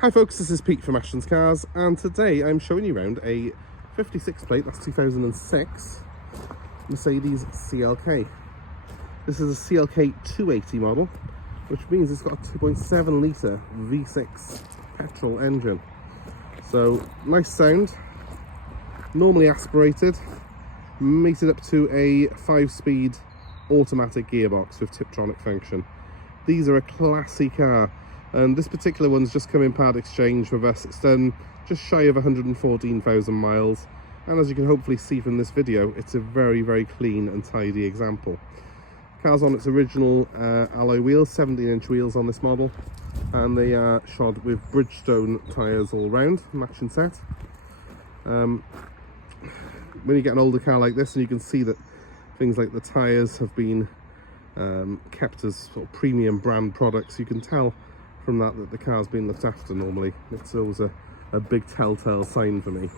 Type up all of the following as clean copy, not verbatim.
Hi folks, this is Pete from Ashton's Cars, and today I'm showing you around a 56 plate, that's 2006, Mercedes CLK. This is a CLK 280 model, which means it's got a 2.7 litre V6 petrol engine. So, nice sound, normally aspirated, mated up to a 5-speed automatic gearbox with Tiptronic function. These are a classy car. And this particular one's just come in part exchange with us. It's done just shy of 114,000 miles, and as you can hopefully see from this video, it's a very clean and tidy example. Car's on its original alloy wheels, 17-inch wheels on this model, and they are shod with Bridgestone tyres all round, matching set. When you get an older car like this, and you can see that things like the tyres have been kept as sort of premium brand products, you can tell from that the car's been looked after normally. It's always a big telltale sign for me.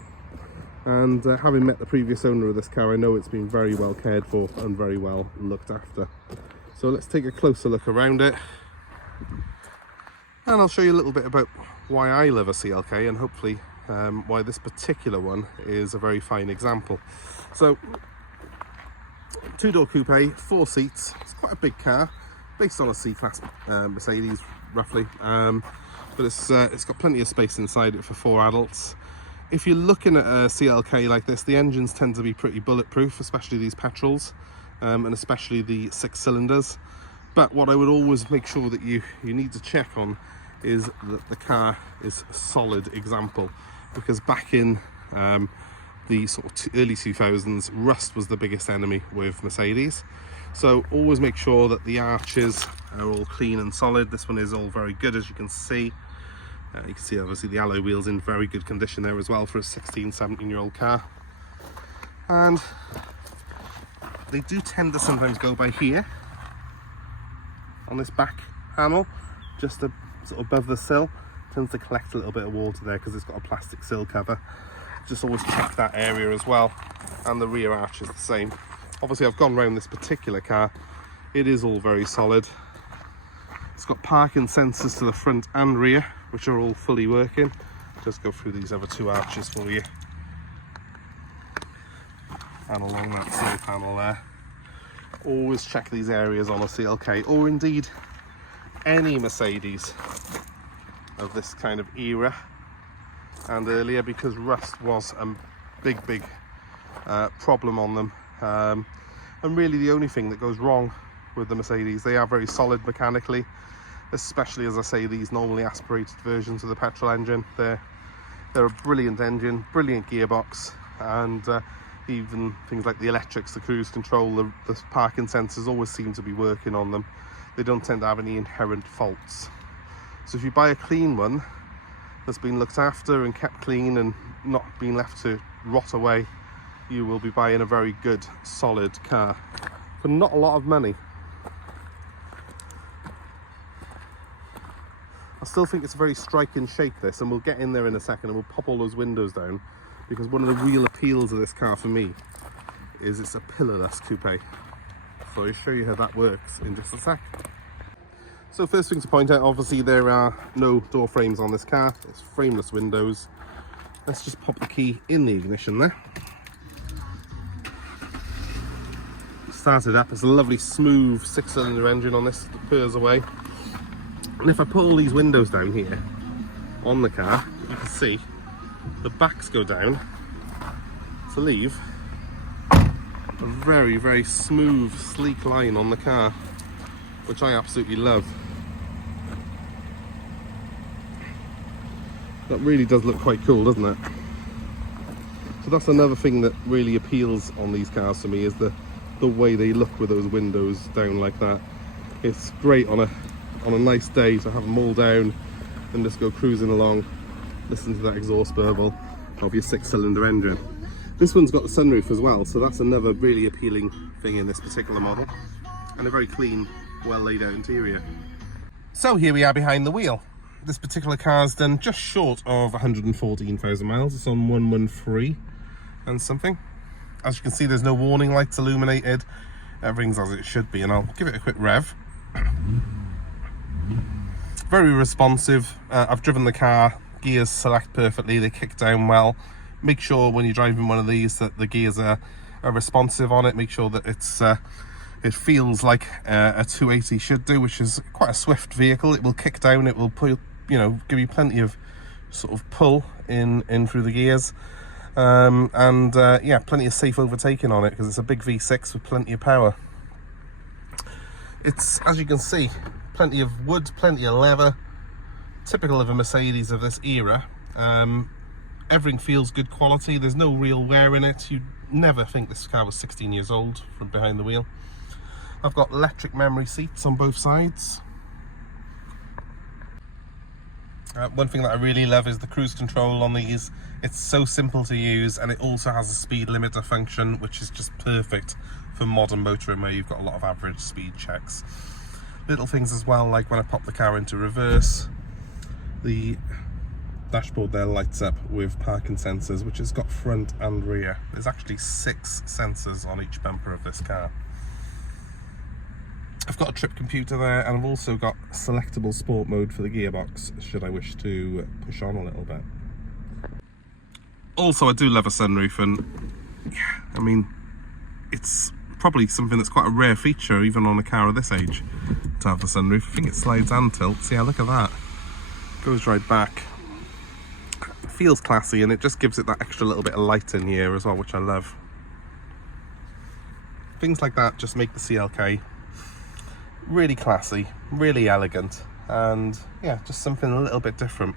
And having met the previous owner of this car, I know it's been very well cared for and very well looked after. So let's take a closer look around it, and I'll show you a little bit about why I love a CLK, and hopefully why this particular one is a very fine example. So, two-door coupe, 4 seats. It's quite a big car, based on a C-Class Mercedes roughly, but it's got plenty of space inside it for 4 adults. If you're looking at a CLK like this, the engines tend to be pretty bulletproof, especially these petrols, and especially the 6 cylinders. But what I would always make sure that you need to check on is that the car is a solid example, because back in the sort of early 2000s, rust was the biggest enemy with Mercedes. So always make sure that the arches are all clean and solid. This one is all very good, as you can see. You can see obviously the alloy wheels in very good condition there as well for a 17-year-old car. And they do tend to sometimes go by here on this back panel, just sort of above the sill. Tends to collect a little bit of water there because it's got a plastic sill cover. Just always check that area as well, and the rear arch is the same. Obviously I've gone around this particular car, it is all very solid. It's got parking sensors to the front and rear, which are all fully working. Just go through these other 2 arches for you, and along that side panel there. Always check these areas on a CLK, or indeed any Mercedes of this kind of era and earlier, because rust was a big problem on them. And really the only thing that goes wrong with the Mercedes, they are very solid mechanically, especially, as I say, these normally aspirated versions of the petrol engine. They're a brilliant engine, brilliant gearbox, and even things like the electrics, the cruise control, the parking sensors always seem to be working on them. They don't tend to have any inherent faults. So if you buy a clean one that's been looked after and kept clean and not been left to rot away, you will be buying a very good, solid car for not a lot of money. I still think it's a very striking shape, this, and we'll get in there in a second and we'll pop all those windows down, because one of the real appeals of this car for me is it's a pillarless coupe. So I'll show you how that works in just a sec. So first thing to point out, obviously there are no door frames on this car, it's frameless windows. Let's just pop the key in the ignition there. Start it up. It's a lovely smooth 6-cylinder engine on this that purrs away. And if I put all these windows down here on the car, you can see the backs go down to leave a very smooth, sleek line on the car, which I absolutely love. That really does look quite cool, doesn't it? So that's another thing that really appeals on these cars to me, is the way they look with those windows down like that. It's great on a nice day to have them all down and just go cruising along, listen to that exhaust burble of your 6-cylinder engine. This one's got the sunroof as well, so that's another really appealing thing in this particular model, and a very clean, well laid out interior. So here we are behind the wheel. This particular car's done just short of 114,000 miles. It's on 113 and something. As you can see, there's no warning lights illuminated. Everything's as it should be, and I'll give it a quick rev. Very responsive. I've driven the car, gears select perfectly, they kick down well. Make sure when you're driving one of these that the gears are responsive on it. Make sure that it feels like a 280 should do, which is quite a swift vehicle. It will kick down, it will pull, give you plenty of sort of pull in through the gears. Yeah, plenty of safe overtaking on it because it's a big V6 with plenty of power. It's, as you can see, plenty of wood, plenty of leather, typical of a Mercedes of this era. Everything feels good quality. There's no real wear in it. You'd never think this car was 16 years old from behind the wheel. I've got electric memory seats on both sides. One thing that I really love is the cruise control on these. It's so simple to use, and it also has a speed limiter function, which is just perfect for modern motoring where you've got a lot of average speed checks. Little things as well, like when I pop the car into reverse, the dashboard there lights up with parking sensors, which has got front and rear. There's actually 6 sensors on each bumper of this car. I've got a trip computer there, and I've also got selectable sport mode for the gearbox should I wish to push on a little bit. Also, I do love a sunroof, and yeah, I mean, it's probably something that's quite a rare feature even on a car of this age to have the sunroof. I think it slides and tilts. Yeah, look at that. Goes right back. It feels classy, and it just gives it that extra little bit of light in here as well, which I love. Things like that just make the CLK really classy, really elegant, and yeah, just something a little bit different.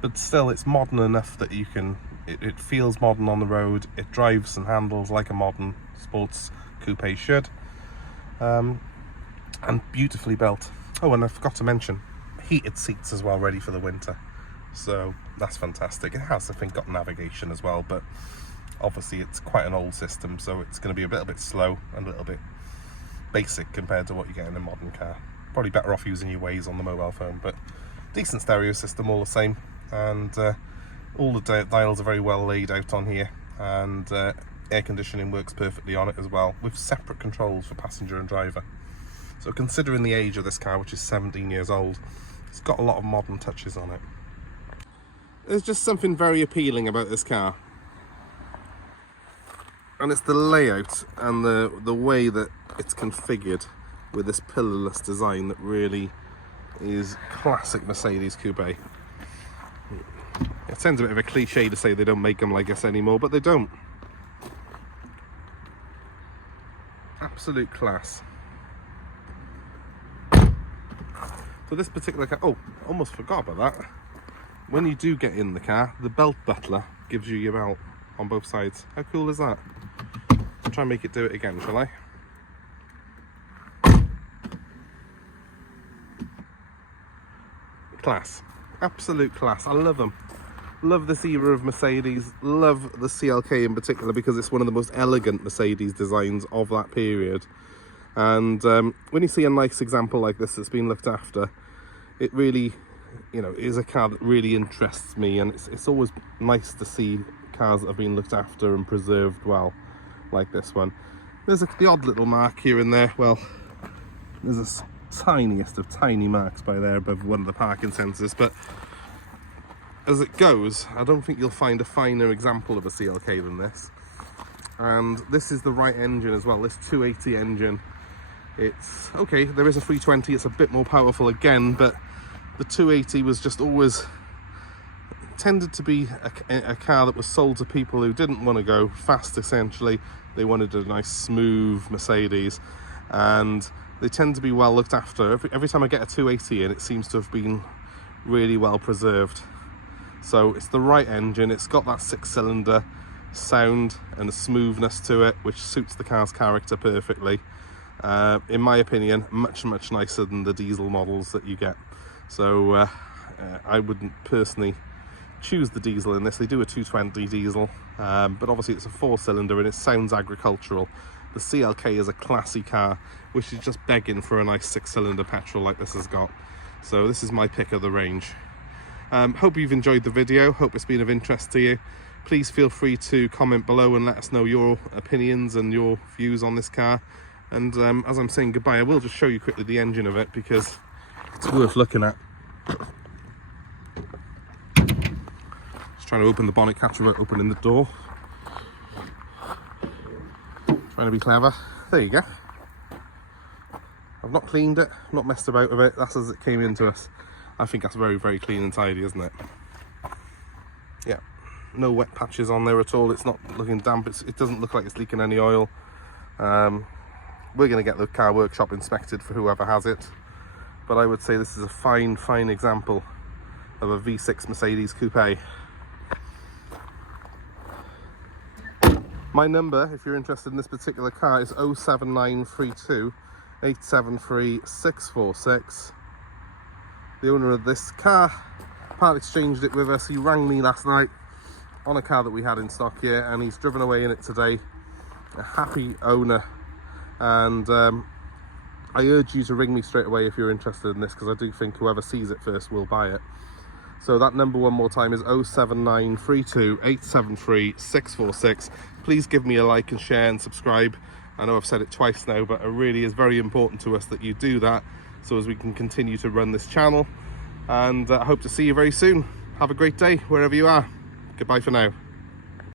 But still, it's modern enough that you can, it feels modern on the road. It drives and handles like a modern sports coupe should, and beautifully built. Oh, and I forgot to mention, heated seats as well, ready for the winter. So that's fantastic. It has, I think, got navigation as well, but obviously it's quite an old system, so it's going to be a little bit slow and a little bit basic compared to what you get in a modern car. Probably better off using your Waze on the mobile phone, but decent stereo system all the same, and all the dials are very well laid out on here, and air conditioning works perfectly on it as well, with separate controls for passenger and driver. So considering the age of this car, which is 17 years old, it's got a lot of modern touches on it. There's just something very appealing about this car, and it's the layout and the way that it's configured with this pillarless design that really is classic Mercedes coupe. It sounds a bit of a cliche to say they don't make them like this anymore, but they don't. Absolute class. So this particular car, oh, almost forgot about that. When you do get in the car, the belt buckler gives you your belt on both sides. How cool is that? I'll try and make it do it again, shall I? Class. Absolute class. I love them. Love this era of Mercedes. Love the CLK in particular because it's one of the most elegant Mercedes designs of that period. And when you see a nice example like this that's been looked after, it really, is a car that really interests me, and it's always nice to see cars that have been looked after and preserved well, like this one. There's the odd little mark here and there. Well, there's a tiniest of tiny marks by there above one of the parking sensors, but as it goes, I don't think you'll find a finer example of a CLK than this. And this is the right engine as well, this 280 engine. It's okay, there is a 320, it's a bit more powerful again, but the 280 was just always tended to be a car that was sold to people who didn't want to go fast. Essentially, they wanted a nice smooth Mercedes, and they tend to be well looked after. Every time I get a 280 in, it seems to have been really well preserved. So it's the right engine, it's got that 6-cylinder sound and a smoothness to it, which suits the car's character perfectly. In my opinion, much nicer than the diesel models that you get. So I wouldn't personally choose the diesel in this. They do a 220 diesel, but obviously it's a 4-cylinder and it sounds agricultural. The CLK is a classy car, which is just begging for a nice 6-cylinder petrol like this has got. So this is my pick of the range. Hope you've enjoyed the video, hope it's been of interest to you. Please feel free to comment below and let us know your opinions and your views on this car. And as I'm saying goodbye, I will just show you quickly the engine of it because it's worth looking at. Just trying to open the bonnet catch without opening the door. Trying to be clever. There you go. I've not cleaned it, not messed about with it. That's as it came into us. I think that's very, very clean and tidy, isn't it? Yeah, no wet patches on there at all. It's not looking damp. It doesn't look like it's leaking any oil. We're going to get the car workshop inspected for whoever has it. But I would say this is a fine, fine example of a V6 Mercedes Coupe. My number, if you're interested in this particular car, is 07932 873 646. The owner of this car part exchanged it with us. He rang me last night on a car that we had in stock here, and he's driven away in it today. A happy owner. And I urge you to ring me straight away if you're interested in this, because I do think whoever sees it first will buy it. So that number one more time is 07932 873 646. Please give me a like and share and subscribe. I know I've said it twice now, but it really is very important to us that you do that, so as we can continue to run this channel. And I hope to see you very soon. Have a great day wherever you are. Goodbye for now.